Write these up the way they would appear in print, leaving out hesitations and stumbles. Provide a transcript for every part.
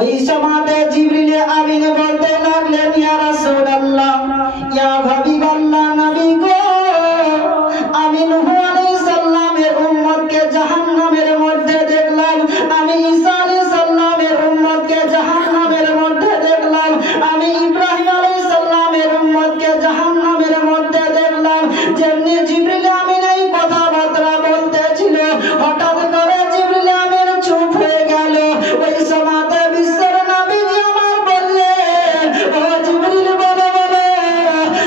ওই সময়তে জিবরিল আমিন বলতে লাগলেন, ইয়া রাসূলুল্লাহ, ইয়া হাবিবাল্লাহ, নবী গো, আমি নূহ আলাইহিস সালামের উম্মতকে জাহান্নামের মধ্যে দেখলাম, আমি ঈসা আলাইহিস সালামের উম্মতকে জাহান্নামের মধ্যে দেখলাম, আমি ইব্রাহিম আলাইহিস সালামের উম্মতকে জাহান্নামের মধ্যে দেখলাম। যেমনি জিবরিল আমিন এই কথাবার্তা বলতেছিল, হঠাৎ করে জিবরিল আমিন চুপ হয়ে গেল। ওই সময়তে বিশ্বের নবীজি আমার বললেন, ও জিবরিল, বলো বলো,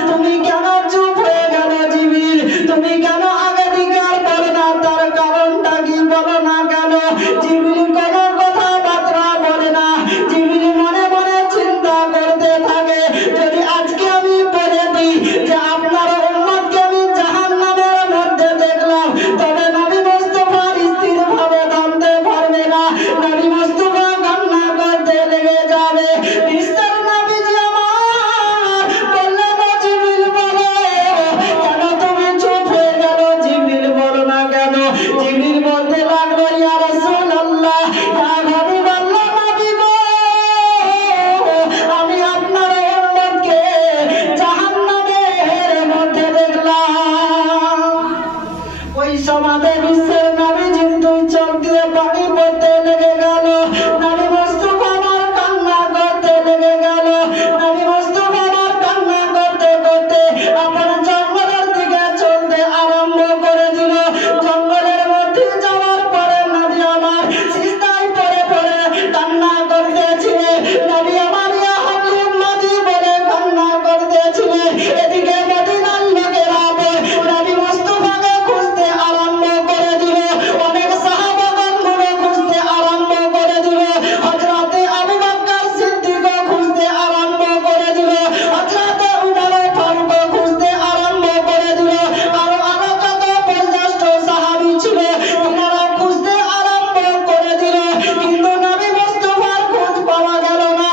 তুমি কেন চুপ হয়ে গেল? জিবরিল, তুমি কেন আগে দিকে আর বলো না? তার কারণটা কি বলো না কেন? জিবরিল কোনো কথাবার্তা বলে না। জিবরিল মনে মনে চিন্তা করতে থাকে, যদি আজকে আমি বলে দিই যে আপনার উম্মতকে আমি জাহান্নামের মধ্যে দেখলাম, তবে নবী মুস্তাফার স্থিরভাবে থামতে পারবে না, নবী মুস্তাফা কান্না করতে লেগে যাবে। বিশ্বের নবীজি আমার বললেন, জিবরিল বলো, কেন তুমি চুপ হয়ে গেল? জিবরিল বলো না কেন? জিবরিল বলতে লাগলো, ইয়া রাসূলুল্লাহ, ইয়া হাবিবাল্লাহ, নবী গো, আমি আপনার উম্মতকে জাহান্নামের মধ্যে দেখলাম। ওই সমাজে বিশ্বের নবীজির দুই চোখ দিয়ে পানি পড়তে লেগে গেল। নবী মুস্তাফা আমার কান্না করতে লেগে গেল। নবী মুস্তাফা আমার কান্না করতে করতে আমার জঙ্গলের দিকে চলতে আরম্ভ করে দিল। জঙ্গলের মধ্যে যাওয়ার পরে নবী আমার সিজদায় পড়ে পড়ে কান্না করতেছিলেন। নবী আমার ইয়া হাবিব উম্মতি বলে কান্না করতেছিলেন। এদিকে মদিনার লোকেরা নবী মুস্তাফাকে খুঁজতে আরম্ভ করে দিল। অনেক সাহাবাগণ খুঁজতে আরম্ভ করে দিল। হযরতে আবু বকর সিদ্দিক খুঁজতে আরম্ভ করে দিল। হযরতে উমর ফারুক খুঁজতে আরম্ভ করে দিল। আরো যত বয়োজ্যেষ্ঠ সাহাবী ছিল তারা খুঁজতে আরম্ভ করে দিল, কিন্তু নবী মুস্তাফার খোঁজ পাওয়া গেল না।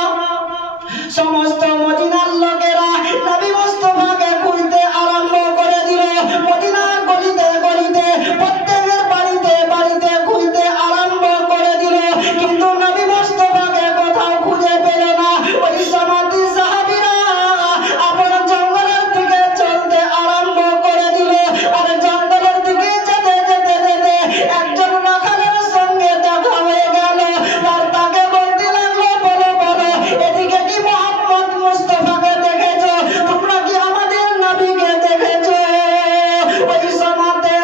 সমস্ত মদিনার লোকেরা নবী মুস্তাফাকে খুঁজতে আরম্ভ করে দিল। মদিনার গলিতে গলিতে প্রত্যেকের বাড়িতে বাড়িতে খুঁজতে আরম্ভ করে দিল, কিন্তু নবী মুস্তাফাকে কোথাও খুঁজে পেল না। ওই সমাধি সাহাবীরা আপন জঙ্গলের দিকে চলতে আরম্ভ করে দিল। আর জঙ্গলের দিকে যেতে যেতে যেতে একজন রাখালের সঙ্গে দেখা হয়ে গেল। আর তাকে বলতে লাগলো, বলো বলো, এদিকে কি মুহাম্মদ মুস্তাফাকে দেখেছো? তোমরা কি আমাদের নবীকে দেখেছো? ওই সময়তে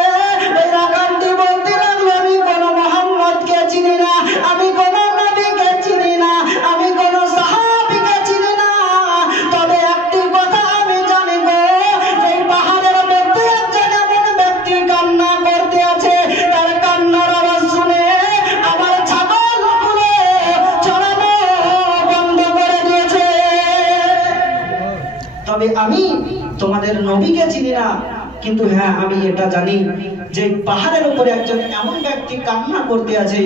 ওই রাখালটি বলতে লাগলো, আমি কোন মুহাম্মদকে চিনি না, আমি কোন নবীকে চিনি না, আমি কোন সাহাবীকে চিনি না। তবে একটি কথা আমি জানি গো, এই পাহাড়ের মধ্যে একজন এমন ব্যক্তি কান্না করতে আছে, তার কান্নার আওয়াজ শুনে আমার ছাগলগুলো চড়ানো বন্ধ করে দিয়েছে। তবে আমি তোমাদের নবীকে চিনি না, কিন্তু হ্যাঁ আমি এটা জানি যে পাহাড়ের উপরে একজন এমন ব্যক্তি কান্না করতে আছে,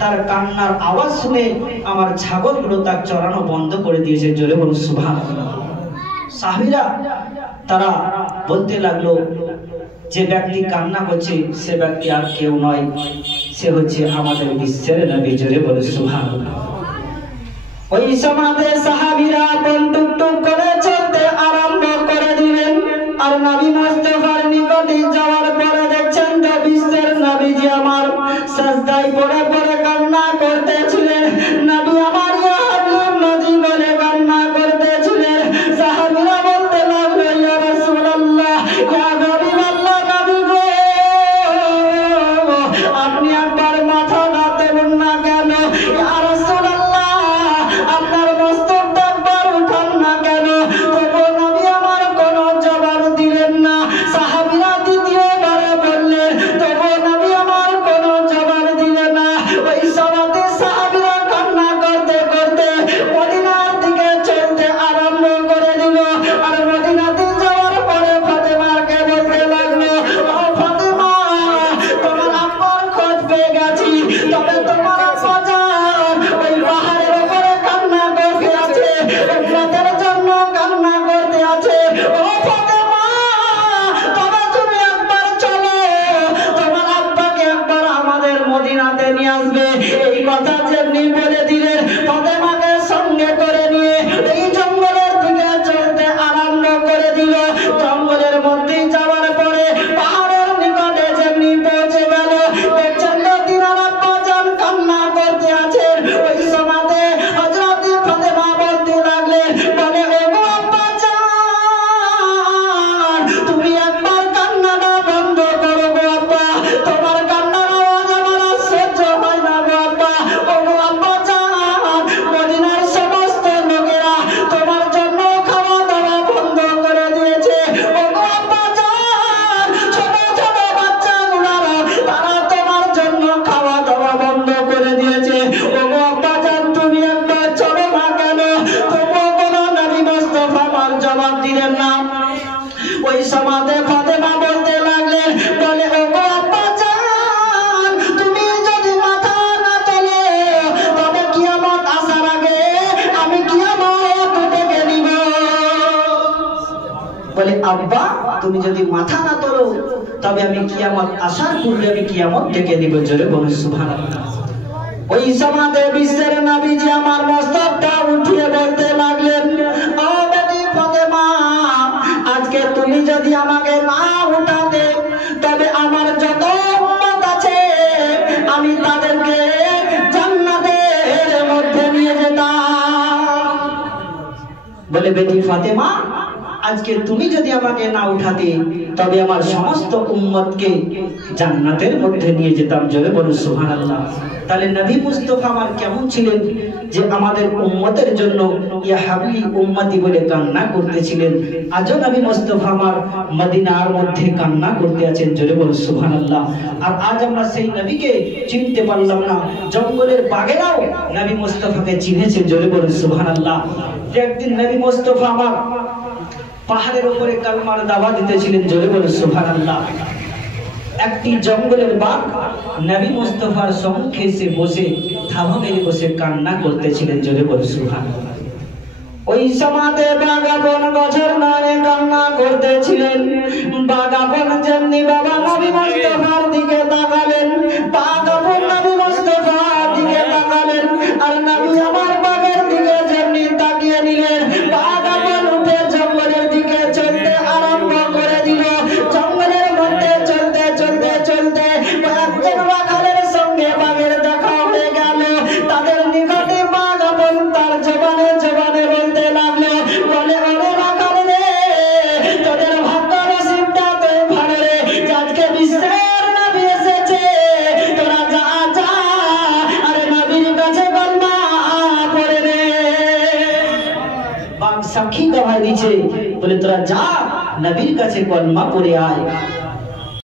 তার কান্নার আওয়াজ শুনে আমার ছাগলগুলো তার চড়ানো বন্ধ করে দিয়েছে। জোরে বলুন সুবহানাল্লাহ। সাহাবীরা তারা বলতে লাগলো, যে ব্যক্তি কান্না করছে সে ব্যক্তি আর কেউ নয়, সে হচ্ছে আমাদের বিশ্বের নবী। জোরে বলুন সুবহানাল্লাহ। ওই সমাজে সাহাবীরা টুক টুক করে চলতে আরম্ভ করে দিলেন। আর নবী মুস্তাফার নিকটে যাওয়ার পরে দেখছেন যে বিশ্বের নবীজি আমার সিজদায় পড়ে পড়ে কান্না করতেছিলেন। নবী আমার ইয়া হাবিব নবী বলে কান্না করতেছিলেন। সাহাবীরা বলতে লাগলো, ইয়া রাসূলুল্লাহ, ইয়া হাবিবাল্লাহ, নবী গো, আপনি একবার মাথা না তুলুন না কেন? ইয়া রাসূলুল্লাহ, আপনার মস্তকটা একবার উঠান না কেন? তবু নবী আমার কোনো জবাব দিলেন না। বলে আব্বা তুমি যদি মাথা না তোলো তবে আমি কিয়ামত আসার পূর্বে আমি কিয়ামত ডেকে দিব। জোরে বলুন সুবহানাল্লাহ। ওই সমাজে বিশ্বের নবীজি আমার মস্তকটা উঠিয়ে বলতে লাগলেন, ও বেটি ফাতেমা, আজকে তুমি যদি আমাকে না উঠাতে তবে আমার যত উম্মত আছে আমি তাদেরকে জান্নাতের মধ্যে নিয়ে যেতাম। বলে বেটি ফাতেমা, আজকে তুমি যদি আমাকে না উঠাতে তবে আমার সমস্ত উম্মতকে জান্নাতের মধ্যে নিয়ে যেতাম। জোরে বলুন সুবহানাল্লাহ। তাহলে নবী মুস্তাফা আমার কেমন ছিলেন যে আমাদের উম্মতের জন্য ইয়া হাবলি উম্মতি বলে কান্না করতেছিলেন। আজও নবী মুস্তাফা আমার মদিনার মধ্যে কান্না করতে আছেন। জোরে বলুন সুবহানাল্লাহ। আর আজ আমরা সেই নবীকে চিনতে পারলাম না, জঙ্গলের বাঘেরাও নবী মুস্তাফাকে চিনেছে। জোরে বলুন সুবহানাল্লাহ। যে একদিন নবী মুস্তাফা আমার পাহাড়ের উপরে কালমার দাওয়া দিতেছিলেন। জোরে বলুন সুবহানাল্লাহ। একটি জঙ্গলের বাঘ নবী মুস্তাফার সম্মুখে এসে বসে থাবা মেরে বসে কান্না করতেছিলেন। জোরে বলুন সুবহানাল্লাহ। ওই সমাজে বাগাবন গছের নামে কান্না করতেছিলেন। বাগাবন যেমনি বাবা নবী মুস্তাফার দিকে তাকালেন, বাগাবন নবী মুস্তাফার দিকে তাকালেন, আর নবী আমার বাগের দিকে যেমনি তাকিয়ে নিলেন, বাগাবন উঠে জঙ্গলের দিকে চলতে আরম্ভ করে দিল। জঙ্গলের মধ্যে চলতে চলতে চলতে কয়েকজন রাখালের সঙ্গে বাঘের দেখা হয়ে গেল। তাদের নিকটে বাগাবন তার জবানে জবানে বলতে লাগলো, বলে ওরে রাখাল রে, তোদের ভাগ্য নসিবটা তো ভালো রে, আজকে বিশ্বের নবী এসেছে, তোরা যা যা আরে নবীর কাছে কলমা পড়ে রে। বাঘ সাক্ষী দোহাই দিচ্ছে, বলে তোরা যা নবীর কাছে কলমা পড়ে আয়।